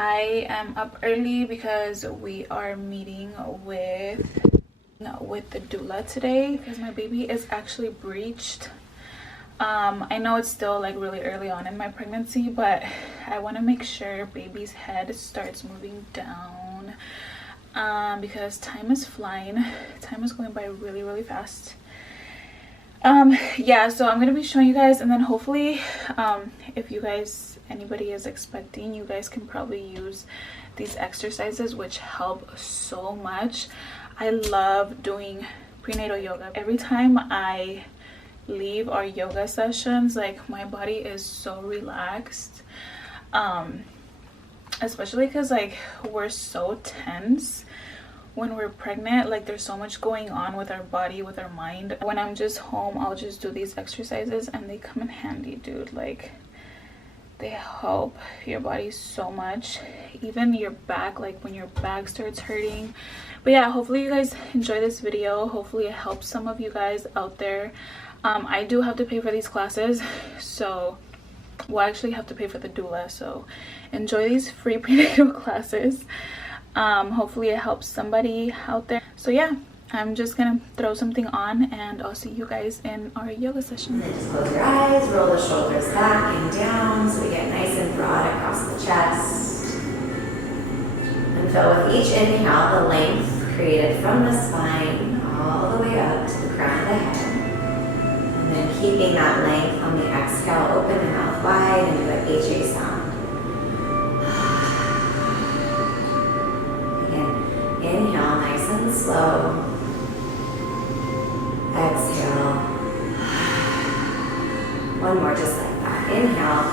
I am up early because we are meeting with the doula today because my baby is actually breached. I know it's still like really early on in my pregnancy, but I want to make sure baby's head starts moving down because time is flying. Time is going by really fast. Yeah, so I'm gonna be showing you guys, and then hopefully if you guys, anybody is expecting, you guys can probably use these exercises which help so much. I love doing prenatal yoga. Every time I leave our yoga sessions, like my body is so relaxed, especially because like we're so tense when we're pregnant. Like there's so much going on with our body, with our mind. When I'm just home, I'll just do these exercises and they come in handy, dude. Like they help your body so much, even your back, like when your back starts hurting. But yeah, hopefully you guys enjoy this video. Hopefully it helps some of you guys out there. I do have to pay for these classes, so well, I actually have to pay for the doula, so enjoy these free prenatal classes. Hopefully it helps somebody out there. So yeah, I'm just gonna throw something on and I'll see you guys in our yoga session. And then just close your eyes, roll the shoulders back and down so we get nice and broad across the chest. And feel with each inhale the length created from the spine all the way up to the crown of the head. And then keeping that length on the exhale, open the mouth wide and do an HA sound. Inhale, nice and slow. Exhale. One more just like that. Inhale.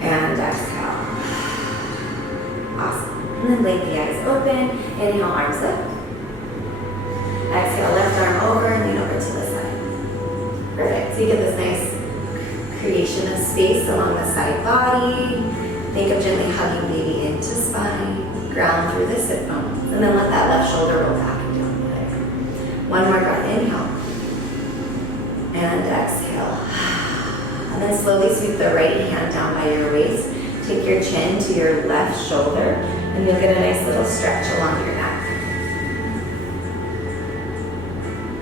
And exhale. Awesome. And then blink the eyes open. Inhale, arms lift. Exhale, left arm over and lean over to the side. Perfect. So you get this nice creation of space along the side body. Think of gently hugging baby into spine. Ground through the sit bones, and then let that left shoulder roll back and down the leg. One more breath, inhale, and exhale. And then slowly sweep the right hand down by your waist. Take your chin to your left shoulder, and you'll get a nice little stretch along your neck.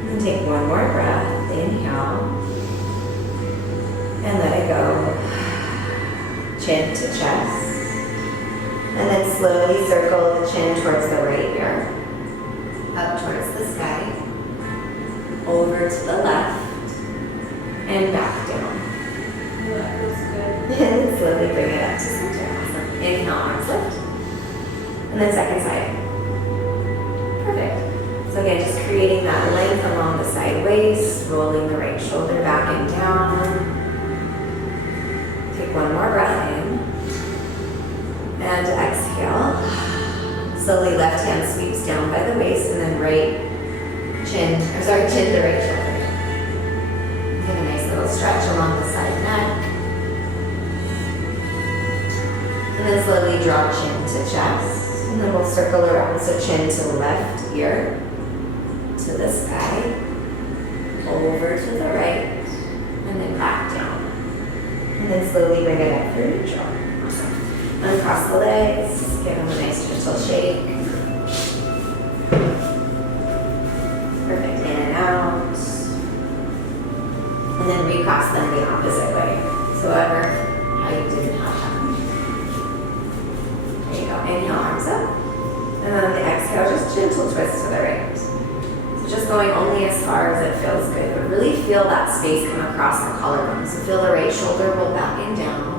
And take one more breath, inhale, and let it go. Chin to chest. And then slowly circle the chin towards the right ear, up towards the sky, over to the left, and back down. Oh, that feels good. And then slowly bring it up to center. Awesome. Inhale, arms lift. And then second side. Perfect. So again, just creating that length along the side waist, rolling the right shoulder back and down. Take one more breath in. And exhale. Slowly left hand sweeps down by the waist and then chin to right shoulder. Give a nice little stretch along the side neck. And then slowly draw chin to chest. And then we'll circle around, so chin to left ear, to the sky, over to the right, and then back down. And then slowly bring it up through neutral. Uncross the legs, give them a nice gentle shake. Perfect, in and out. And then recross them the opposite way. So however, how you did not have. There you go, inhale, arms up. And then on the exhale, just gentle twist to the right. So just going only as far as it feels good, but really feel that space come across the collarbone. So feel the right shoulder roll back and down.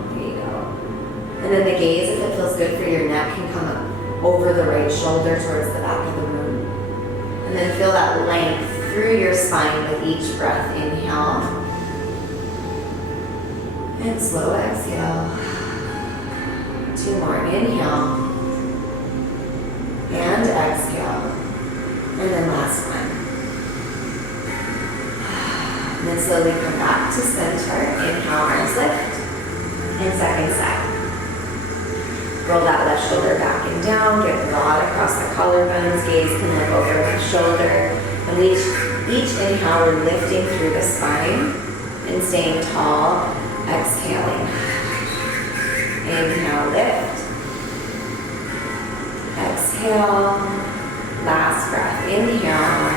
And then the gaze, if it feels good for your neck, can come up over the right shoulder towards the back of the room. And then feel that length through your spine with each breath. Inhale. And slow exhale. Two more. Inhale. And exhale. And then last one. And then slowly come back to center. Inhale, arms lift. And second side. Roll that left shoulder back and down, get broad across the collarbones, gaze can look over the shoulder. And each inhale, we're lifting through the spine and staying tall, exhaling. Inhale, lift. Exhale. Last breath. Inhale.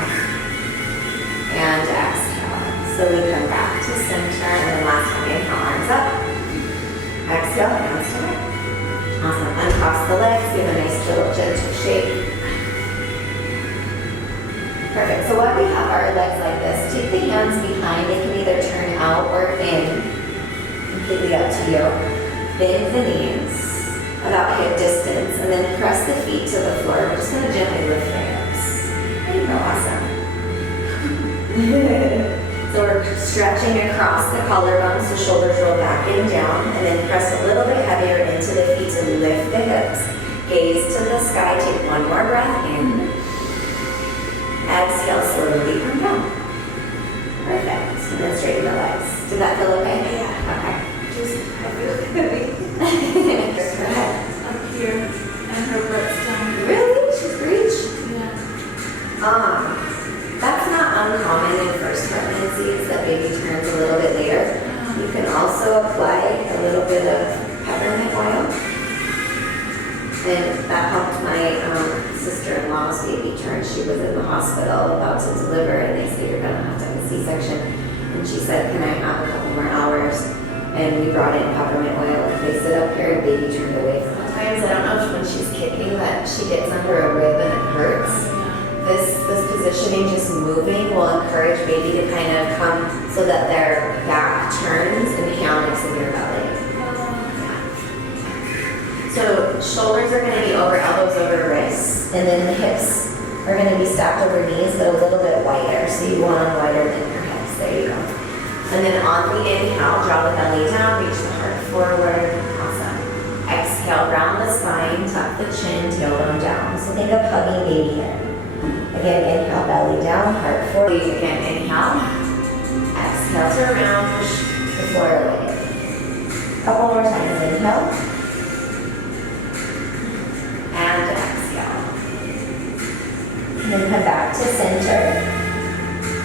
And exhale. Slowly come back to center. And then last time, inhale, arms up. Exhale, hands to lift. Awesome. Uncross the legs. Give a nice little gentle shake. Perfect. So while we have our legs like this, take the hands behind. They can either turn out or in. Completely up to you. Bend the knees about hip distance, and then press the feet to the floor. We're just going to gently lift the hips. There you go. Awesome. So we're stretching across the collarbones, so shoulders roll back and down, and then press a little bit heavier into the feet to lift the hips. Gaze to the sky. Take one more breath in. Exhale, slowly come down. Perfect. And then straighten the legs. Did that feel okay? Yeah. Okay. Just, I feel heavy. Up here, and her butt's down. Really? She's breech? Yeah. That's not uncommon in first pregnancies that baby turns a little bit later. You can also apply a little bit of peppermint oil. And that helped my sister-in-law's baby turn. She was in the hospital about to deliver, and they said, you're gonna have to have a C-section. And she said, can I have a couple more hours? And we brought in peppermint oil and placed it up here, and baby turned away. Sometimes, I don't know if when she's kicking that she gets under a rib and it hurts. This positioning, just moving, will encourage baby to kind of come so that their back turns and hammock's in your belly. So shoulders are going to be over elbows, over wrists, and then the hips are going to be stacked over knees, but a little bit wider. So you want them wider than your hips. There you go. And then on the inhale, draw the belly down, reach the heart forward. Awesome. Exhale, round the spine, tuck the chin, tailbone down. So think of hugging baby in. Again, inhale, belly down, heart forward. Again, inhale. Exhale to round, push the floor away. Couple more times. Inhale. And exhale. And then come back to center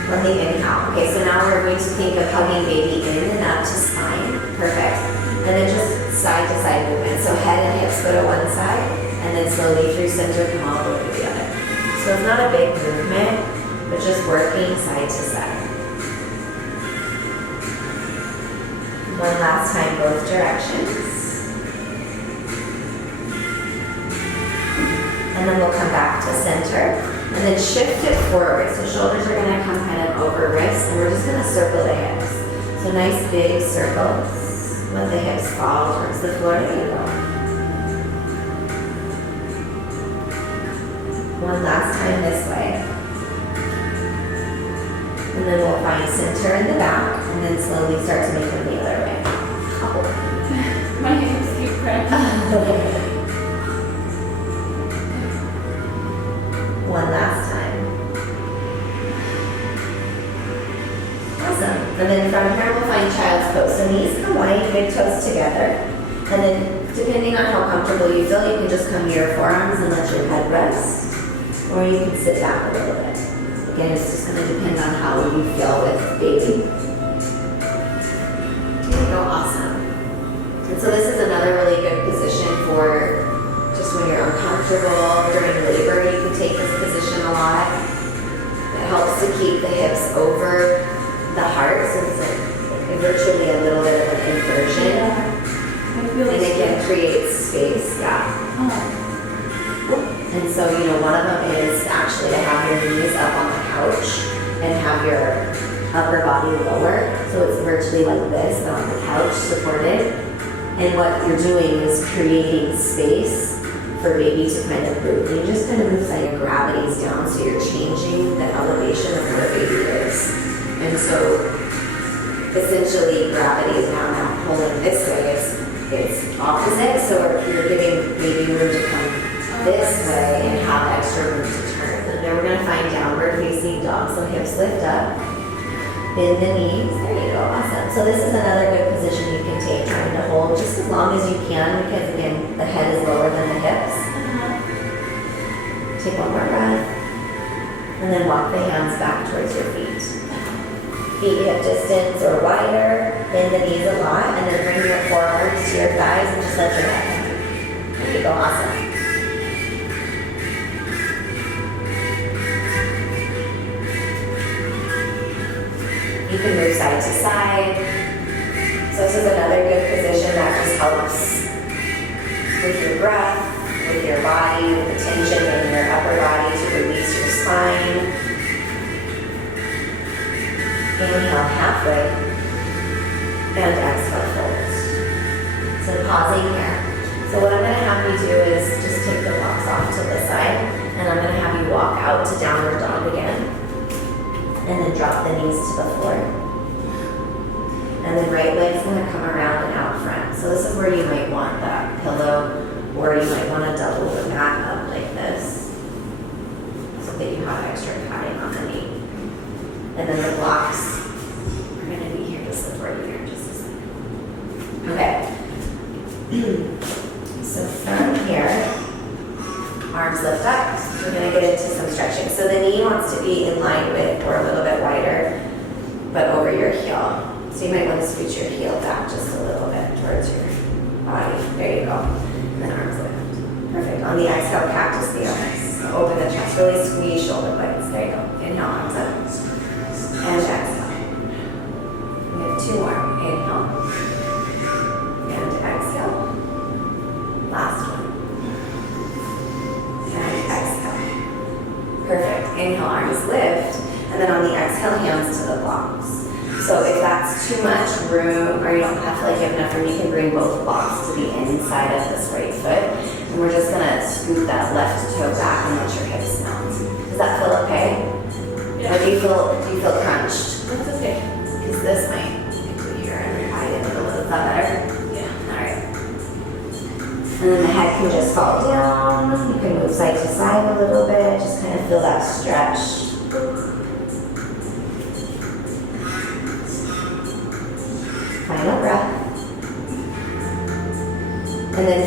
on the inhale. Okay, so now we're going to think of hugging baby in and up to spine. Perfect. And then just side to side movement. So head and hips go to one side, and then slowly through center come all the way to the other. So it's not a big movement, but just working side to side. One last time, both directions. And then we'll come back to center. And then shift it forward. So shoulders are going to come kind of over wrists. And we're just going to circle the hips. So nice big circles. Let the hips fall towards the floor. There you go. One last time this way. And then we'll find center in the back. And then slowly start to make them the other way. Oh. My hips keep cracking. One last time. Awesome. And then from here we'll find child's pose. So knees come wide, big toes together. And then depending on how comfortable you feel, you can just come to your forearms and let your head rest. Or you can sit back a little bit. Again, it's just going to depend on how you feel with baby. There you go. Awesome. And so this is another really good position for just when you're uncomfortable during labor. You can take this position a lot. It helps to keep the hips over the heart, so it's like virtually a little bit of an inversion. And again, creates space. Yeah. And so, one of them is actually to have your knees up on the couch and have your upper body lower. So it's virtually like this, but on the couch, supported. And what you're doing is creating space for baby to kind of move. And you just kind of move so your gravity's down, so you're changing the elevation of where baby is. And so essentially gravity is now pulling this way. It's opposite, so you're giving baby room to come this way and have extra room to turn. And then we're going to find downward facing dog. So hips lift up, bend the knees. There you go. Awesome. So this is another good position you can take, trying to hold just as long as you can, because again, the head is lower than the hips. Take one more breath. And then walk the hands back towards your feet. Feet hip distance or wider. Bend the knees a lot, and then bring your forearms to your thighs and just let your head hang. There you go, awesome. You can move side to side. So this is another good position that just helps with your breath, with your body, with the tension in your upper body to release your spine. Inhale halfway and exhale fold. So pausing here. So what I'm going to have you do is just take the blocks off to the side, and I'm going to have you walk out to downward dog again. And then drop the knees to the floor. And then right leg's going to come around and out front. So this is where you might want that pillow, or you might want to double the mat up like this, so that you have extra padding on the knee. And then the blocks are going to be here to support you here in just a second. Okay. So from here, arms lift up. We're going to get into some stretching. So the knee wants to be in line with or a little bit wider, but over your heel. So you might want to scoot your heel back just a little bit towards your body. There you go. And then arms lift. Perfect. On the exhale, cactus the arms. So open the chest. Really squeeze shoulder blades. There you go. Inhale, arms up. And exhale. We have two more. Inhale. And exhale. Last one. Perfect. Inhale, arms lift. And then on the exhale, hands to the blocks. So if that's too much room, or you don't have to give enough room, you can bring both blocks to the inside of this right foot. And we're just going to scoot that left toe back and let your hips melt. Does that feel okay? Yeah. Or do you feel crunched? That's okay. Because this might get here and hide in a little. Is that better? Yeah. All right. And then the head can just fall down. You can move side to side a little bit. Just kind of feel that stretch. Final breath. And then